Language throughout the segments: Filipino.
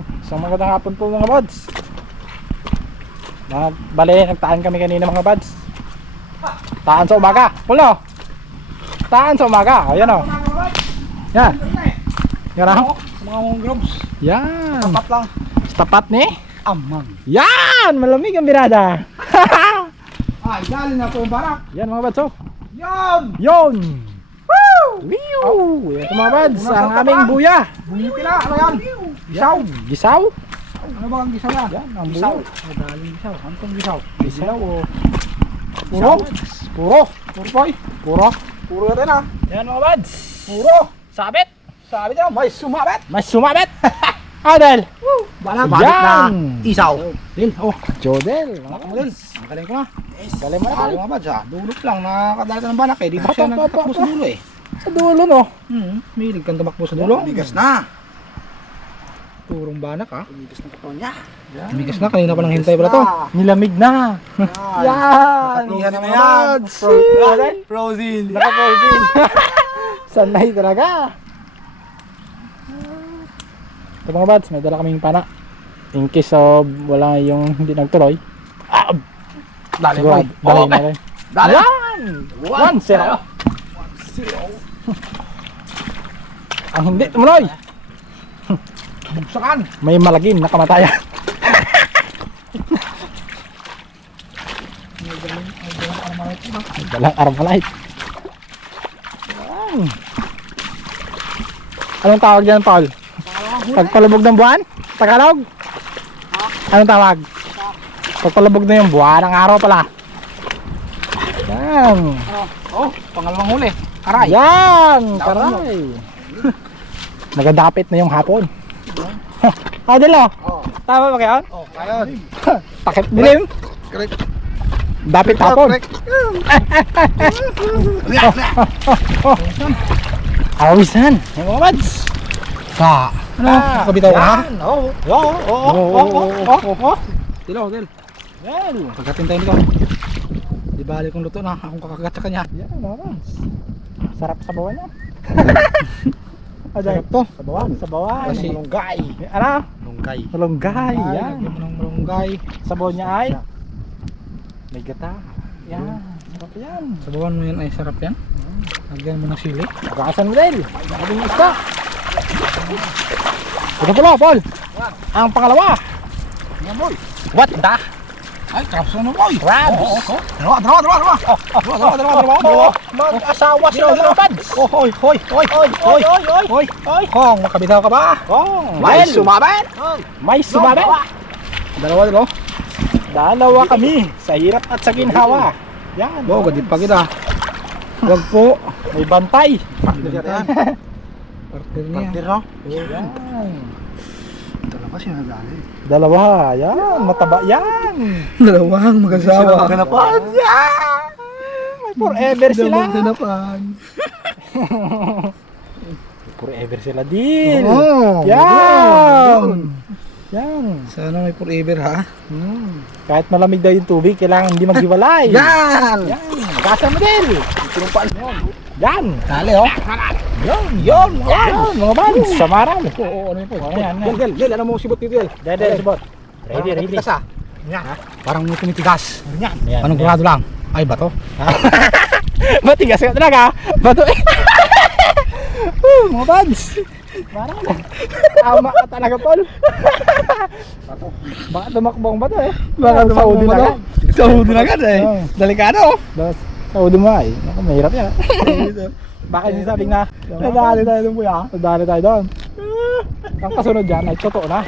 Isang magandang hapon po mga buds. Bale, nagtaan kami kanina mga buds. Taan sa umaga. Pulo. Taan sa umaga. Ayan o. Yan. Yan o. Mga mangroves. Yan. Tapat lang. Tapat ni? Amang. Yan. Malamig ang birada. Ay, galing na po yung barak. Yan mga buds o. Yan! Yon. Woo! Yan mga buds. Ang aming buya. Bunyi pila. Ano yan? Gisaw. Gisaw? Ano ba ang gisaw yan? Yan. Ang Gisaw. buya. Ay, galing gisaw. Ano tong gisaw? Gisaw o. Puro? Puro. Puro boy. Puro. Puro natin ha. Yan mga buds. Puro. Sabit. Sabi niya, may sumabit. Mas sumabit. Adel. Bala, balik na. Isaw. Dil, oh. Jodel. Dil. Magaling ko na. Galing mo na. Galing mga bads ha. Dulot lang. Nakakadala ka ng banak eh. Di ba siya nagtakbo sa dulo eh? Sa dulo no. Milig kang tumakbo sa dulo. Bigas na. Turong banak ha. Bigas na katawan niya. Migas na. Kanina pa nang hintay pala to. Nilamig na. Yan. Nakaprusin na yan. Frozen. Naka-frozen. Sanay talaga. Ito mga buds, may dala kaming pana. In case of wala yung hindi nagtuloy. Dali Siguro, dali na rin. Dali. Yan! 1-0. Ang hindi tumuloy. Buksakan. May malagim na kamatayan. May dalang Armalite. Yan. Anong tawag dyan, Paul? Pagpalubog ng buwan? Tagalog? Anong tawag? Pagpalubog na yung buwan, ang araw pala. Yan. Oh, pangalawang huli. Aray. Yan! Karay! Nagadapit na yung hapon. Adel oh. Tama ba kayo? Oh, ayun. Takip dilim. Correct. Dapit hapon. Awisan. Yung mga buds. Sa. Ano? Kabitaw ka na? Oo. Oo. Dilo, Del. Yan. Pagkatin tayo nito. Di bali kong luto na. Akong kakagat sa kanya. Yan mga buds. Sarap sa bawan yan. Sarap to. Sa bawan. Sa bawan. Kasi Malunggay. Ano? Lunggay. Malunggay. Ay, Yan. lagyan mo ng malunggay. Sabaw niya ay may gata. Yan. Sarap yan. Sabawan mo yan ay sarap yan. Lagyan mo ng sili. Pagkakasan mo din. Nakabing isda. Ito pala, Paul. Ang pangalawa. Yan, boy. What the? Ay, kapso na, boy. Crabs. Dalawa. Mag-asawa sila mga buds. Oh, hoy. Kong, makabitaw ka ba? Oh, May well, sumabit. May sumabit. Dalawa. Dalawa kami sa hirap at sa ginhawa. Yan. Bo, gadit pa kita. Wag po. May bantay. Partner niya. Partner no? Yan. Dalawa siya nadali. Dalawa. Yan. Mataba. Yan. Dalawang mag-asawa. Ganapan. Yan. May forever sila. Ganapan. Forever sila din. Oo. Yan. Yan. Sana may forever ha. Kahit malamig daw yung tubig, kailangan hindi maghiwalay. Yan. Yan. Gasa mo din. Yan. Dali oh. Yan, mga buds. Samaran. Oo, ano yun po? Yan. Del, ano mo sibot ni Del? Dede, subot. Ready. Tigas ah. Yan. Parang may tumitigas. Yan. Anong grado lang? Ay, bato. Matigas ka talaga. Bato eh. Mga buds. Parang tama ka talaga, Paul. Baka tumakbong bato eh. Baka Saudi na agad. Saudi na agad eh. Oo. Delikado. Saudi mo ay. Naku, mahirap yan. Baka sinasabing na nadali tayo doon, kuya. Nadali tayo doon. Ang kasunod dyan ay totoo na.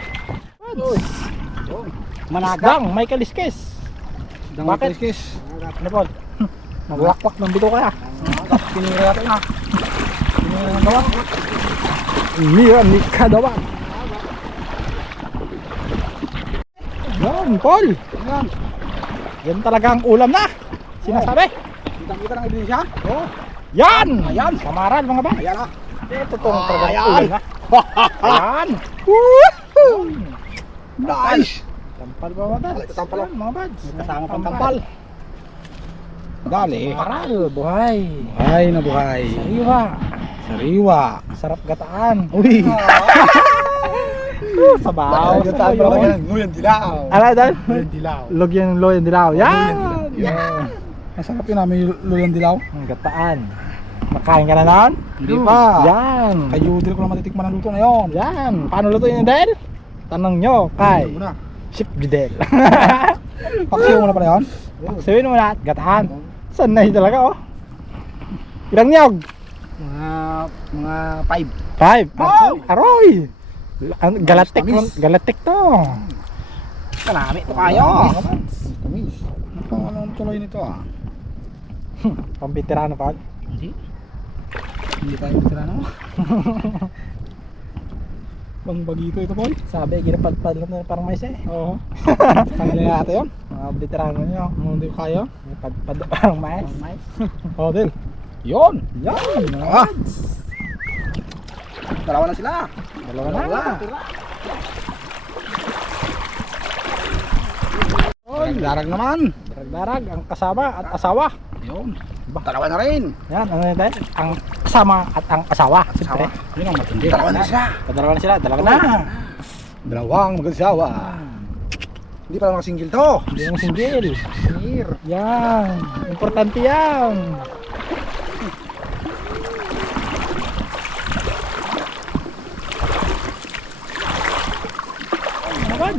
Managang, may kaliskis. Bakit? Kiss. Ano, Paul? Magwakwak ng bito kaya. Tinira natin ha. Tinira ng gawa. Ni kadawan. Yan, Paul. Yan. Yan talaga ang ulam na. Sinasabi. Kita ng ebidensya. Oh. Yan. Ayan. Samaran mga ba? Ayan ha. Ito tong talaga Ayan. ulam na. Yan. Nice. Tampal ba mga buds? Tampal, oh. Yan, mga buds. Kasama pang tampal. Dali. Maral, buhay. Buhay na buhay. Sariwa. Sariwa. Sarap gataan. Uy. Sabaw. Gataan pala yan. Nguyang dilaw. Ano dahil? Nguyang dilaw. Lugyan ng loyan dilaw. Yan! Yan. Masarap yun namin yung luyang dilaw. Ang gataan. Makain ka na noon? Hindi pa. Yan. Kay Judel ko lang matitikman ang luto na yun. Yan. Paano lutuin yun dahil? Tanong nyo kay Ano na? Chef Judel. Paksiw mo na pala yun. Sabihin mo na, gataan. Sanay talaga oh. Ilang nyog? Mga 5. 5. Wow! Aroy! Galatik, Tamis. galatik to. Kalami to Kayo. kayo. Tamis. Anong tuloy nito ah? Pambitirano pa. Hindi tayo matira na. Bang bagito ito boy. Sabi, ginapadpad lang na parang mais eh. Oo. Kaya yata yun. Mga bitirano nyo. Hindi ko kaya. Ginapadpad parang mais. Oh, Del. Yun. Yan! Ah. Dalawa na sila. Dalawa na. Oy, darag naman. Darag-darag ang kasama at asawa. Yun. Dalawa na rin. Yan, ano yun tayo? Ang kasama at ang asawa. Siyempre. Yun ang matindi. Dalawa na siya. Dalawa na sila. Dalawa na. Dalawang mag-asawa. Hindi pa lang single to. Hindi yung single. Here. Yan. Importante yan. Naman.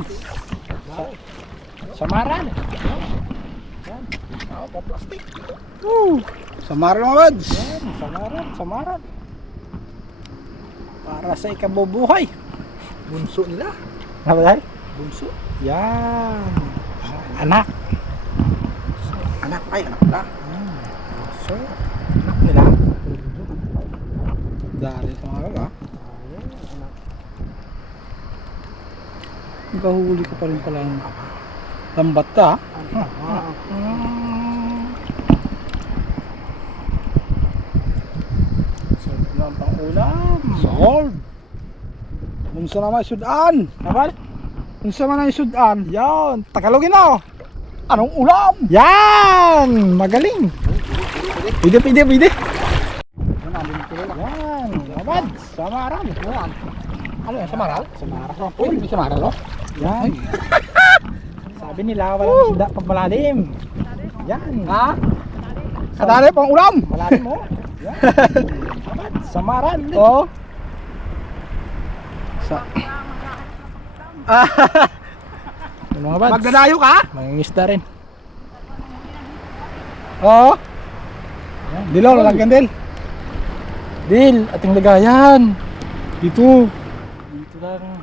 Samaran. Plastic. Samara mga bads. Yan, samaran, samaran. Para sa ikabubuhay. Bunso nila. Ano ba? Bunso. Yan. Anak. Anak ay anak na. So, anak nila. Dali ito mga kaga. Nagkahuli ko pa rin pala yung lambat ka. Sarap na ang pang-ulam. Sold. Unsa naman isudan? Naman? Unsa man ang isudan? Yan. Tagalogin mo. Anong ulam? Yan. Magaling. Pwede, pwede, pwede. Yan. Naman. Samaran. Yan. Ano yan? Samaral? Samaran. Uy, may samaral oh. Yan. Sabi nila walang isda pag malalim. Yan. Ha? Kadali pang ulam. Malalim mo. Yan. Naman. Samaran. Oo. Sa Yung mga bads. Magdadayo ka? Mangingisda rin. Oo. Yan. Dilaw, lalagyan din. Dil, ating lagayan. Dito. Dito lang.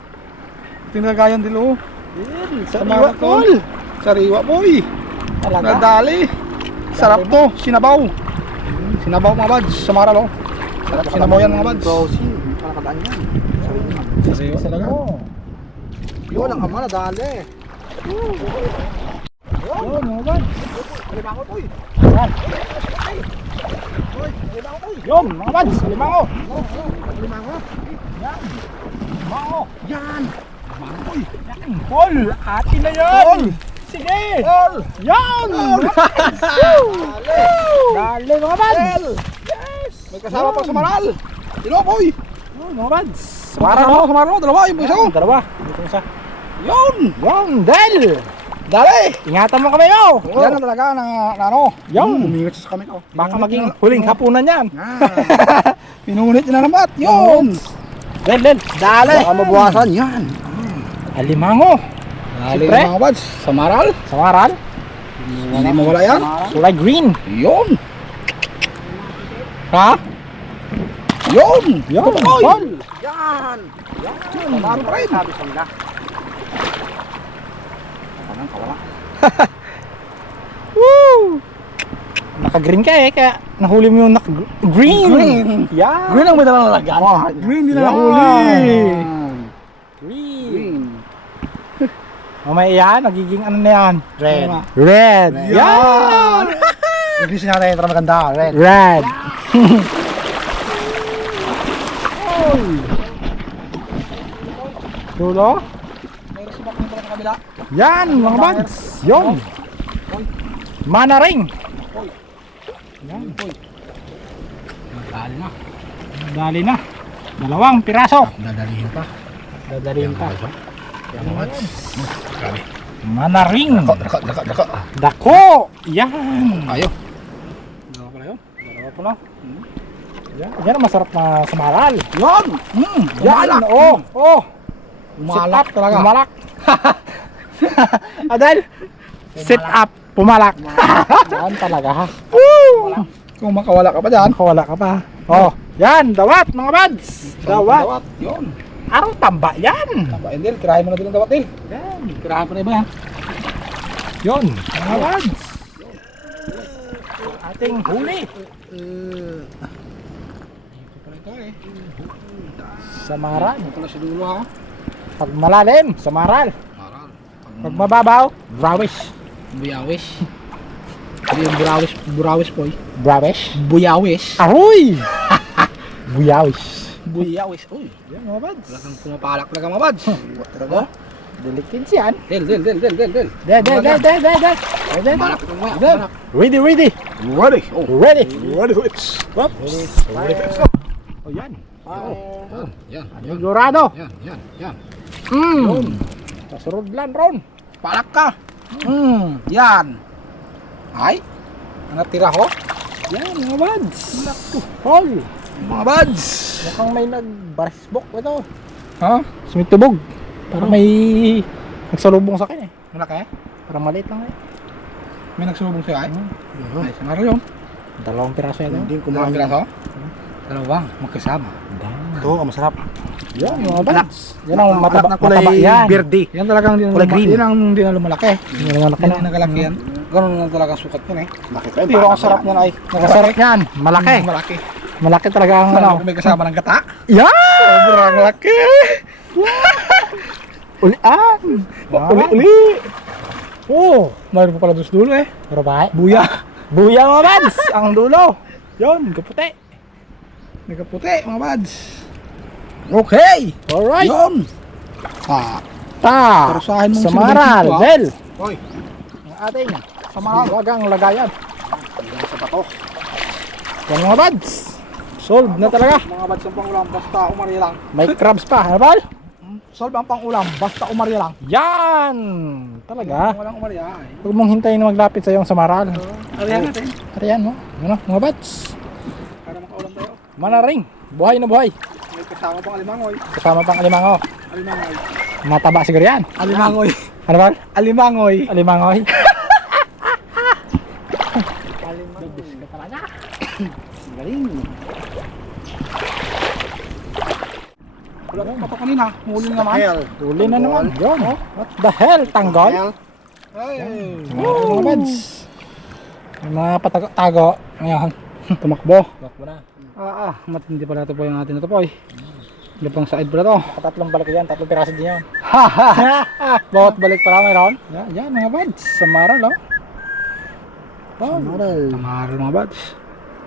Tinagayan dilo. Dil, Sariwa, tol. Sariwa boy. Talaga. Nadali. Sarap to. Sinabaw. Sinabaw mga bads. Samaral oh. Sarap sinabaw yan mga bads. Kalakadaan yan. Sariwa talaga. Yun ang ama nadali. Yun, mga bads. Alimango to eh. Yan. Yun, mga bads. Limango. Alimango. Limango. Yan. Yan. Paul, atin na yan. Paul. Sige. Paul. Yan. Dali, mga bads. Yes. May kasama pa samaral. Dilo boy. Yun, mga bads. Samaral oh. Samaral oh. Dalawa yung isa oh. Dalawa. Dito isa. Yun. Yun, Del. Dali. Ingatan mo kami, oh. Yan na talaga na ano. Yun. Umingat sa kami oh. Baka maging huling hapunan yan. Pinunit niya na naman. Yun. Del, Del. Dali. Baka mabuwasan yan. Alimango. Dali Siyempre. mga bads. Samaral. Samaran. Hindi mawala yan. Kulay green. Yun. Ha? Yun. Yun. Tukoy. Paul. Yan. Samaral pa rin. Sabi sa nila. Kawala. Woo! Naka-green ka eh, kaya nahuli mo yung naka-green. Green. Yan. Green ang may dalang lalagyan. Green din na Yan. huli. Green. Mamaya yan, nagiging ano na yan? Red. Red. Yan. Yan. English natin para maganda. Red. Red. Dulo? Meron si Bakang pala sa kabila. Yan, mga bags. Yun. Mana ring. Yan. Dali na. Dali na. Dalawang piraso. Dadalihin pa. Dadalhin pa. Yan mga bads. Grabe. Manaring. Dako. Dako. Yan. Ayo. Dalawa pala yun. Dalawa po na. Yan. Yan ang masarap na samaral. Yan! Yan. Oh. Oh. Umalak Sit up, talaga. Pumalak. Adel. Sit up. Pumalak. Yan talaga ha. Kung makawala ka pa dyan. Wala ka pa. Oh. Yan. Dawat mga bads. Dawat. Yun. Araw tamba yan. Tamba, Endel. Kirahin mo na din ang dawat, Del. Yan. Kirahin pa na iba yan. Yun. Mga bads. Ating huli. Ito pala ito eh. Samaral. Ito pala si Dulo ha. Pag malalim, samaral. Maral. Pag mababaw, brawish. Buyawis. Hindi yung burawis po eh. Brawish. Buyawis. Ahoy! Buyawish. Buyawis. Uy. Yan mga bads. Talagang pumapalak talaga mga bads. Talaga. Delikins yan. Del. Del. Malak ito mga. Ready. Ready. Oh. Ready. Ready for it. Oops. Oh, yan. Yan. Sigurado. Yan. Kasurod lang, Ron. Palak ka. Yan. Ay. Ang natira ko. Yan, mga bads. Hol. Mga bads. Mukhang may nag-barisbok ito. Ha? Sumitubog. Parang may nagsalubong sa akin eh. Malaki? Parang maliit lang eh. May nagsulubong sa'yo ay? Ay, samaro yun. Dalawang piraso yan. Hindi Dalawang kumain. piraso? Dalawang magkasama. Ito, ang masarap. Yan, mga bads. Yan ang Anak mataba. na kulay Mataba yan. Verde. Yan talagang hindi na Kulay green. Yan ang hindi na lumalaki. Yan ang malaki Hindi na. nagalaki yan. Ganun na talaga sukat yun eh. Bakit? Pero ang sarap niyan ay Nakasarap yan. Malaki. Malaki. Malaki talaga ang Ano? ano. May kasama ng gata. Yan! Sobrang laki. Ulian! Uli. Oh! Mayroon pa pala dos dulo eh. Pero ba? Buya. Buya mga bads! Ang dulo! Yun, kaputi. Nagkaputi mga bads. Okay. Alright! Yun. Ah. Ta! Parusahin mong Samaral! sinubong dito, ah. Del! Hoy. Ang ating Samaral. lagang lagayan. Sa bato. Yan mga bads! Solve na talaga. Mga bads ang pangulam basta umarya lang. May crabs pa. Ano ba? Solve ang pangulam basta umarya lang. Yan! Talaga. Kung walang umarya ay. Huwag mong hintayin na maglapit sa iyong samaral. Ariyan natin. Ariyan mo. Ano, mga bads? Para makaulam tayo. Manaring. Buhay na buhay. May kasama pang alimangoy. Kasama pang alimango. Alimangoy. Mataba siguro yan. Alimangoy. Ano ba? Alimangoy. Alimangoy. Galing. Wala pa pa kanina. Huli na naman. Hell. Uli na naman. Yun. What the hell? Tanggol? Hell. Ay. Mga bads. May mga patago ngayon. Tumakbo. Bakbo na. Matindi pala ito po yung atin na ito po eh. Lapang side pala to. Tatlong balik yan. Tatlong piraso din yan. Ha ha ha. Bawat balik pala mayroon. Yan mga bads. Samaral oh. Oh. Samaral. Tamaral mga bads.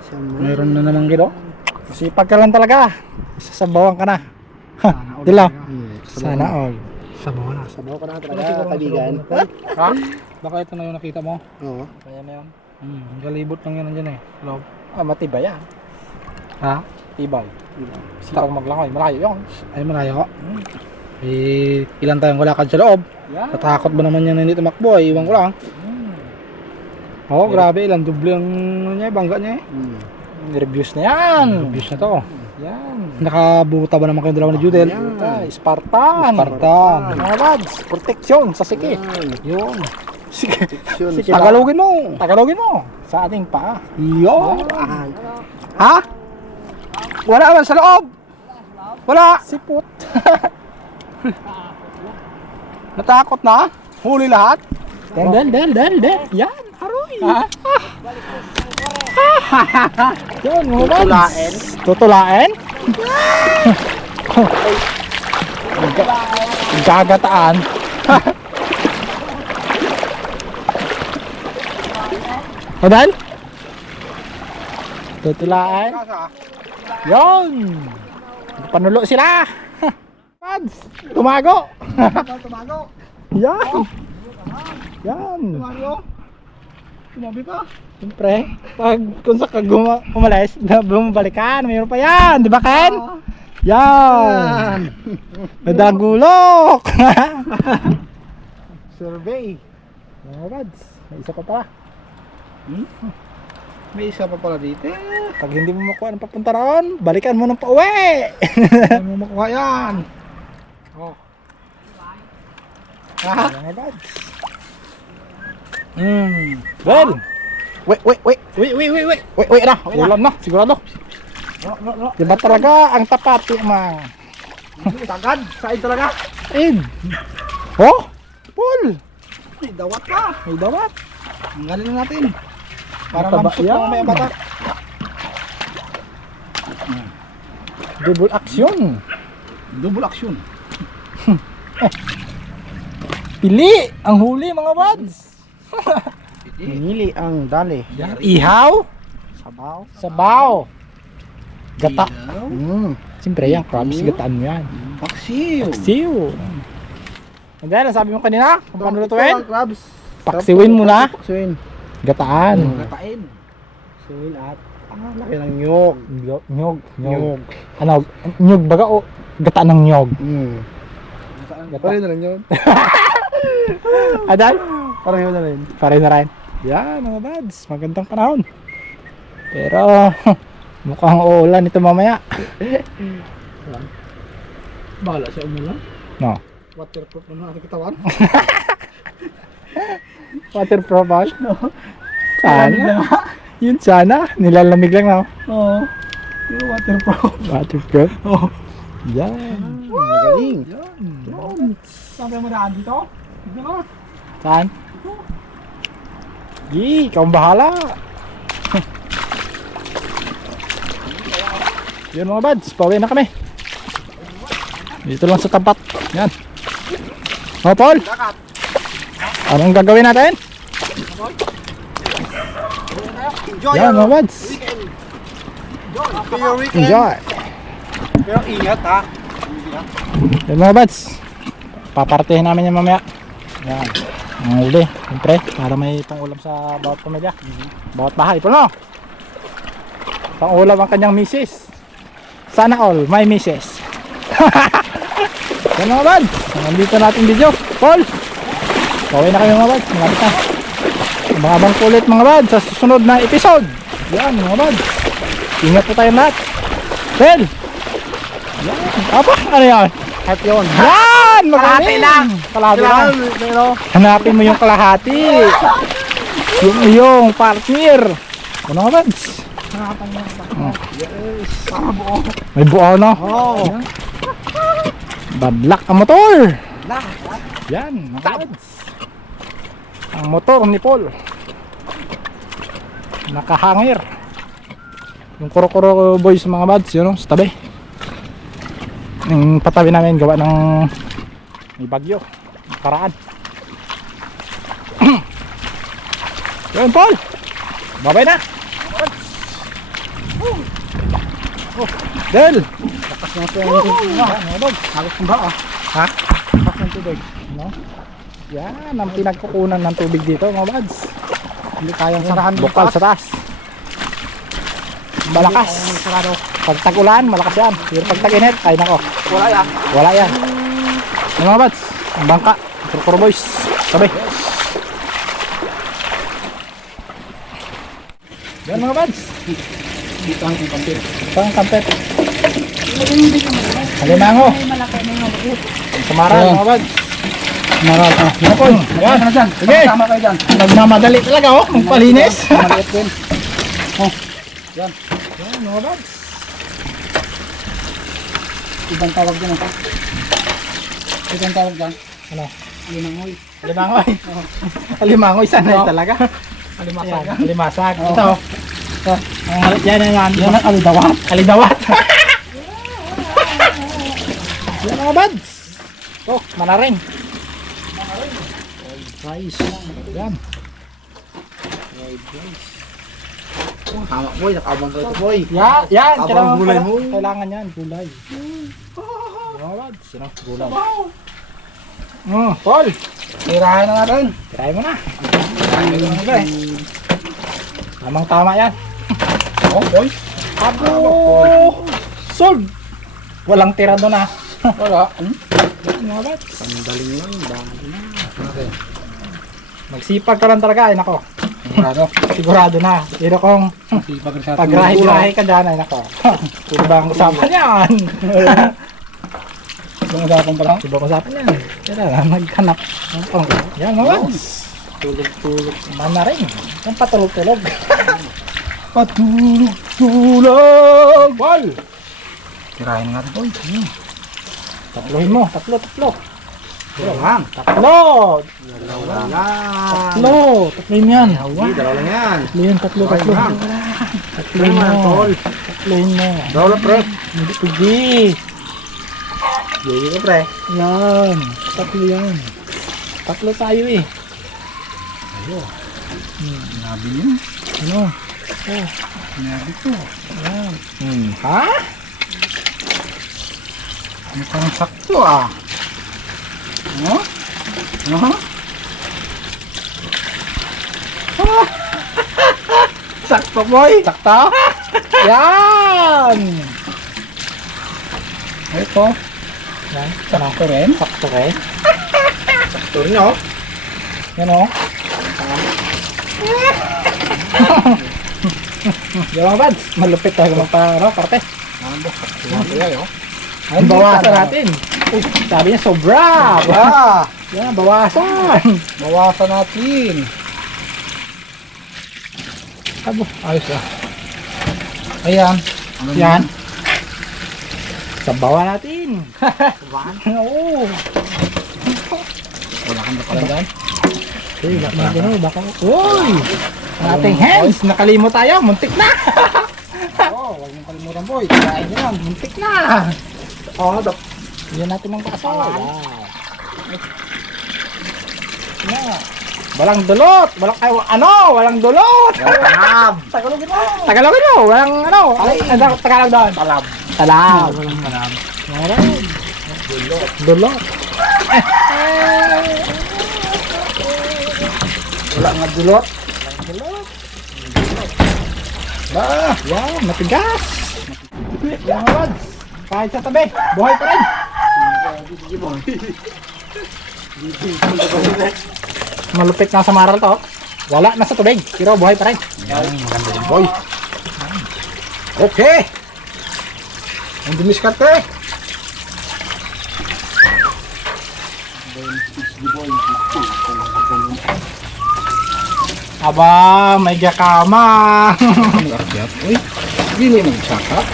Samaral. Mayroon na naman gito. Kasi pagkaroon talaga. Sasabawan ka na. Dila. Sana all. Sabaw na. Sabaw ka na talaga, kaibigan. Ha? Baka ito na yung nakita mo. Oo. Kaya na yun. Galibot lang yan nandyan eh. Loob. Matibay yan. Ha? Tibay. Kasi pag maglangoy, malayo yun. Ay malayo. Eh, ilan tayong walakad sa loob. Yan. Tatakot ba naman yan na hindi tumakbo eh. Iwan ko lang. Oo, grabe. Ilan doble ang ano niya, bangga niya eh. Reviews na yan. Reviews na to. Yan. Nakabuta ba naman kayong dalawa ni Judel? Spartan. Spartan. Mga bads. Proteksyon sa siki. Yun. Sige. Yun. Sige. Tagalogin mo. Tagalogin mo. Sa ating paa. Yun. Ah, Ha? Wala man sa loob. Wala. Sipot. Natakot na. Huli lahat. Del. Yan. Aroy. Yun, mga bads. Tutulain. Gagataan. Madal? Tutulain. Yun. Panulo sila. Pads. Tumago. Tumago. Yan. Yan. Tumago. Tumabi pa. Siyempre, pag kung sa umalis, na bumabalikan, mayroon pa yan, di ba Ken? Yan! Nadagulok! Survey. Mga buds, may isa pa pala. May isa pa pala dito. Pag hindi mo makuha ng papunta roon, balikan mo ng pauwi! Ano mo makuha yan? Oh. Ha? Mga buds. Well. Wait. Wait na, ulam na, sigurado. Diba talaga ang tapat, mang? Tagad. Saan talaga? In! Oh! Paul! May dawat pa. May dawat! Ang galing natin. Para Mataba mamsot yan. lang may bata. Double action! Double action. Pili! Ang huli mga buds! Pinili ang dali. Ihaw! Sabaw. Sabaw! Gata! Siyempre yan, crabs, Mm. gataan mo yan. Paksiw. Siw! And then, sabi mo kanina, kung paano lutuin? Crabs. Paksiwin mo na. Paksiwin. Gataan. Gatain. Paksiwin at laki ng nyog. Nyog. Ano? Nyog baga o gataan ng nyog? Gata. Pareho na lang yun. Adan? Pareho na rin. Pareho na rin. Yan mga buds, magandang panahon. Pero mukhang uulan ito mamaya. Bahala siya umulan. No. Waterproof naman ating katawan. Waterproof ba? No. Sana. Yun sana. Nilalamig lang na. Oo. Yung waterproof. Waterproof. Oh. Yan. Magaling. Saan tayo maraan dito? Dito na. Saan? Gi, ikaw ang bahala. Yun mga buds, pauwi na kami. Dito lang sa tapat. Yan. O Paul, anong gagawin natin? Enjoy Yan mga buds. your weekend. Enjoy. Pero ingat ha. Yan mga buds. Papartihin namin yan mamaya. Yan. Ang uli, siyempre, para may pangulam sa bawat pamilya. Bawat bahay. Puno! Pangulam ang kanyang misis. Sana all, my misis. Yan mga buds. Nandito natin video. Paul! Pauwi na kayo mga buds. Malapit na. Abang-abang kulit mga buds sa susunod na episode. Yan mga buds. Ingat po tayo lahat. Well! Yan. Apa? Ano yan? At yun. Yan! Kalahati lang! Kalahati lang. Pero Hanapin mo yung kalahati. Yung iyong partner. Ano nga buds? May buo no? oh. Bad luck ang motor. Yan, mga buds. Ang motor ni Paul. Nakahangir. Yung kuro-kuro boys mga buds, yun sa tabi. Yung patabi namin gawa ng may bagyo. Paraan. Yun Paul. Babay na. Del. Lakas ng tubig. Halos kong ba ah. Ha? Lakas ng tubig. No? Yan ang pinagkukunan ng tubig dito mga buds. Hindi kayang sarahan mo Bukal sa taas. Malakas. Sarado. Pag tag-ulan, malakas yan. Pero pag tag-init, ay nako. Wala yan. Wala yan. Yung mga buds, ang bangka. Kurkuro boys. Sabi. Yan mga buds. Dito ang kampir. Ito ang kampet. Alimango. Samaran mga buds. Maral ka. Napol. Yan. Sige. Tama kayo dyan. Nagmamadali talaga oh. Ang palinis. Maliit din. Yan mga buds. Ibang tawag dyan. Ibang tawag dyan. Ano? Limangoy. Alimangoy. Alimangoy sanay talaga. Alimasag. Ayan, alimasag. Oo. Ito. Yan. Yan ang alidawat. Alidawat. Yan mga buds. Oh, manaring. Rice. Yan. Tama boy, nakabang ko ito boy. Yan. Abang gulay mo. Kailangan yan, gulay. Yan mga buds. Yan ang gulay. Paul. Tirahan na natin. Try mo na. Tamang tama yan. Oh, boy. Abo! Sold! Walang tira doon ah. Wala. Mga bats. Sandaling lang. Bago na. Okay. Magsipag ka lang talaga, ay nako. Sigurado. Sigurado na. Pero kung Sipag rin sa ating pagrahe-grahe ka dyan, ay nako. Kung ba ang usapan yan? Ibang usapan pa lang. Ibang usapan yan. Kaya na, naghanap. Yan mga bats. Tulog-tulog. Mana rin. Yan patulog-tulog. Patulog-tulog. Ball! Tirahin natin boy. Tatlohin mo. Tatlo. Dalawa lang. Tatlo! Dalawa lang. Tatlo! Tatlohin mo yan. Hindi, dalawa lang yan. Tatlo. Okay, ma'am. Tatlohin mo. Tol. Tatlohin mo. Dalawa pre. Hindi pwede. Hindi ka pre. Yan. Tatlo yan. Tatlo tayo eh. Sinabi niyo. Ano? Sinabi ko. Yan. Ha? Mukhang sakto ah. Ano? Ano? Sakto boy. Sakto? Yan. Ito. Yan. Sakto rin. Sakto rin. Sakto rin oh. Yan o. Yung mga bads, malupit tayo parte. Sakto yan oh. Ay, bawasan natin. Uy, sabi niya sobra. Ah! Yan, bawasan. Bawasan natin. Abo, ayos ah. Ayan. Yan. Sabawan natin. Sabawan? Oo. Wala kang napala dyan. Uy, baka. Uy! Ang ating hands, nakalimot tayo. Muntik na. Oo, huwag mong kalimutan boy. Kain nyo yan. Muntik na. Yan natin ng kaso. Wow. Yeah. Walang dulot. Walang dulot. Talab. Tagalogin mo. Walang Tagalog doon. Talab. Walang talab. Dulot. Wala nga dulot. Ba, yan, matigas. Yan mga lads. Kahit sa tabi, buhay pa rin. Malupit na sa maral to. Wala na sa tubig, pero buhay pa rin. Maganda din boy. Okay. Ang dimiskarte. Aba, may gakama. Ang akyat. Uy, hindi may magsaka.